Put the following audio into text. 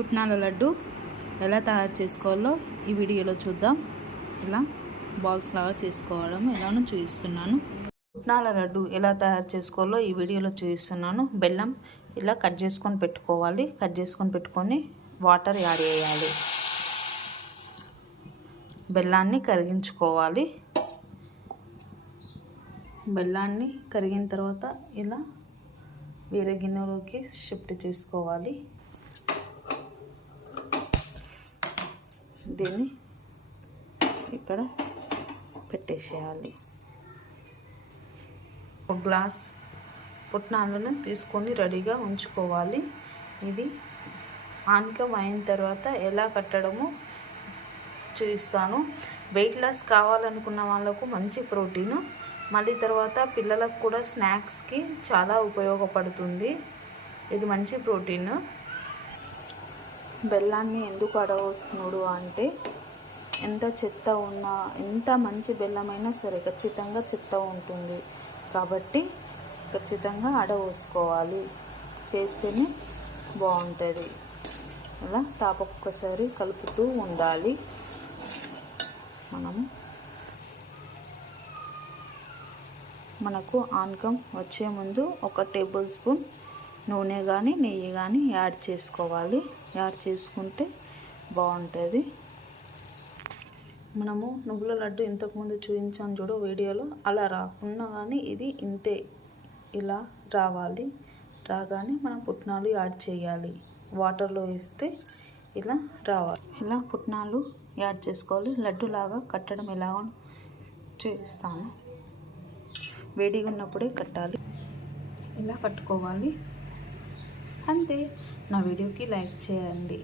పుట్నాల లడ్డు ఎలా తయారు చేసుకోవాలో ఈ వీడియోలో చూద్దాం. ఇలా బాల్స్ లాగా చేసుకోవడం ఎలానో చూపిస్తున్నాను. పుట్నాల లడ్డు ఎలా తయారు చేసుకోవాలో ఈ వీడియోలో చూపిస్తున్నాను. బెల్లం ఇలా కట్ చేసుకొని పెట్టుకోవాలి. కట్ చేసుకొని పెట్టుకొని వాటర్ యాడ్ చేయాలి. బెల్లాన్ని కరిగించుకోవాలి. బెల్లాన్ని కరిగిన తర్వాత ఇలా వేరే గిన్నెలోకి షిఫ్ట్ చేసుకోవాలి. దీన్ని ఇక్కడ పెట్టేసేయాలి. ఒక గ్లాస్ పుట్నాలను తీసుకొని రెడీగా ఉంచుకోవాలి. ఇది ఆనకం అయిన తర్వాత ఎలా కట్టడమో చూపిస్తాను. వెయిట్ లాస్ కావాలనుకున్న వాళ్ళకు మంచి ప్రోటీన్. మళ్ళీ తర్వాత పిల్లలకు కూడా స్నాక్స్కి చాలా ఉపయోగపడుతుంది. ఇది మంచి ప్రోటీన్. బెల్లాన్ని ఎందుకు అడవస్తున్నాడు అంటే ఎంత చెత్త ఉన్నా ఎంత మంచి బెల్లమైనా సరే ఖచ్చితంగా చెత్త ఉంటుంది. కాబట్టి ఖచ్చితంగా అడవోసుకోవాలి. చేస్తేనే బాగుంటుంది. అలా తాపొక్కసారి కలుపుతూ ఉండాలి. మనము మనకు ఆనకం వచ్చే ముందు ఒక టేబుల్ స్పూన్ నూనె కానీ నెయ్యి కానీ యాడ్ చేసుకోవాలి. యాడ్ చేసుకుంటే బాగుంటుంది. మనము నువ్వుల లడ్డు ఇంతకుముందు చూపించాను చూడు వీడియోలో. అలా రాకున్నా కానీ ఇది ఇంతే ఇలా రావాలి. రాగానే మనం పుట్నాలు యాడ్ చేయాలి. వాటర్లో వేస్తే ఇలా రావాలి. ఇలా పుట్నాలు యాడ్ చేసుకోవాలి. లడ్డులాగా కట్టడం ఎలాగో చూపిస్తాను వేడిగా ఉన్నప్పుడే కట్టాలి. ఇలా కట్టుకోవాలి. అంతే నా వీడియోకి లైక్ చేయండి.